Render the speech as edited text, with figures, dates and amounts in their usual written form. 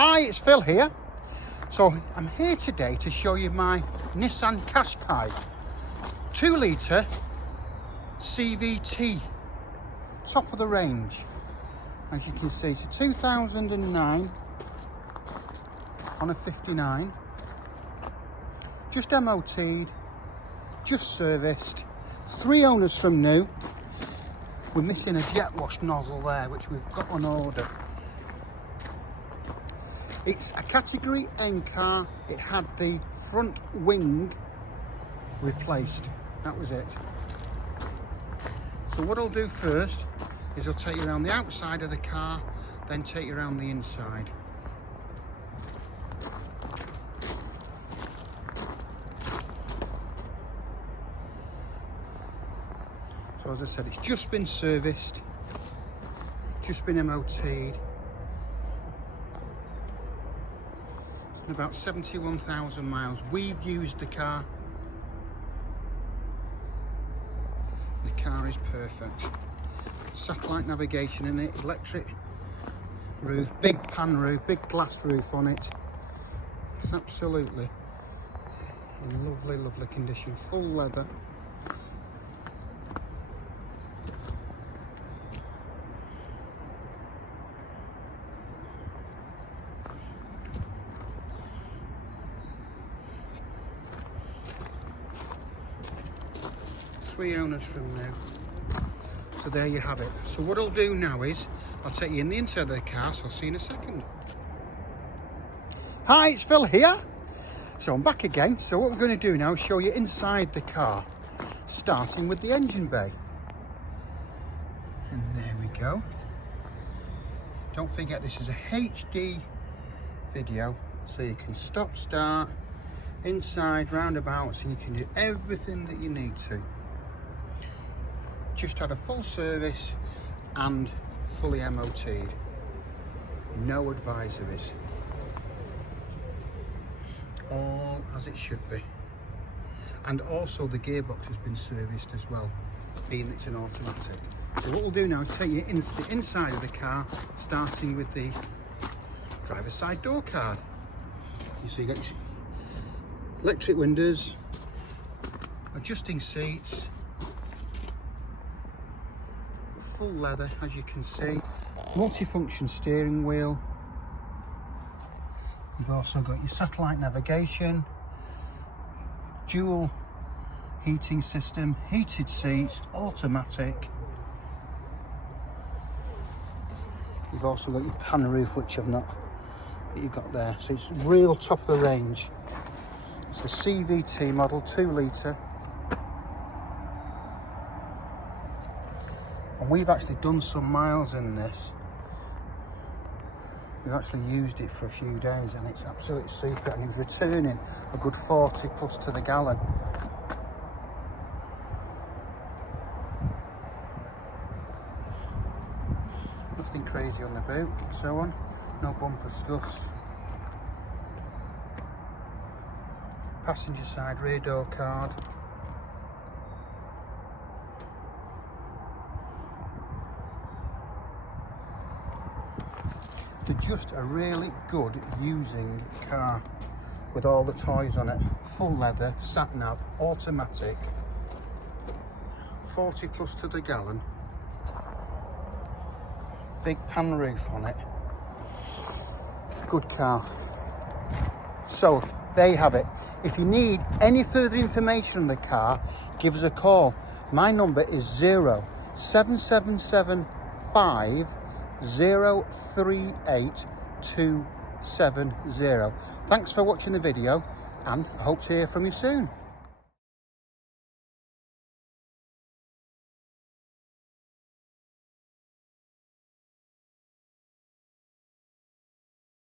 Hi, it's Phil here. So I'm here today to show you my Nissan Qashqai 2-litre Cvt, top of the range. As you can see, it's a 2009 on a 59, just M.O.T'd, just serviced, 3 owners from new. We're missing a jet wash nozzle there, which we've got on order. It's a category N car. It had the front wing replaced. That was it. So what I'll do first is I'll take you around the outside of the car, then take you around the inside. So as I said, it's just been serviced, just been M.O.T'd. About 71,000 miles. We've used the car. The car is perfect. Satellite navigation in it, electric roof, big pan roof, big glass roof on it. It's absolutely in lovely, lovely condition. Full leather. Three owners from now. So there you have it. So what I'll do now is I'll take you in the inside of the car, so I'll see you in a second. Hi, it's Phil here. So I'm back again. So what we're going to do now is show you inside the car, starting with the engine bay. And there we go. Don't forget, this is a HD video, so you can stop, start, inside, roundabouts, and you can do everything that you need to. Just had a full service and fully M.O.T'd. No advisories. All as it should be. And also the gearbox has been serviced as well, being it's an automatic. So what we'll do now is take you into the inside of the car, starting with the driver's side door card. So you get your electric windows, adjusting seats, full leather, as you can see, multi-function steering wheel. You've also got your satellite navigation, dual heating system, heated seats, automatic. You've also got your pan roof, which I've not, that you've got there. So it's real top of the range. It's the Cvt model, 2-litre. And we've actually done some miles in this. We've actually used it for a few days and it's absolutely super, and it's returning a good 40 plus to the gallon. Nothing crazy on the boot and so on. No bumper scuffs. Passenger side rear door card. They're just a really good using car with all the toys on it. Full leather, sat nav, automatic, 40 plus to the gallon, big pan roof on it. Good car. So there you have it. If you need any further information on the car, give us a call. My number is 07775 038270. Thanks for watching the video, and I hope to hear from you soon.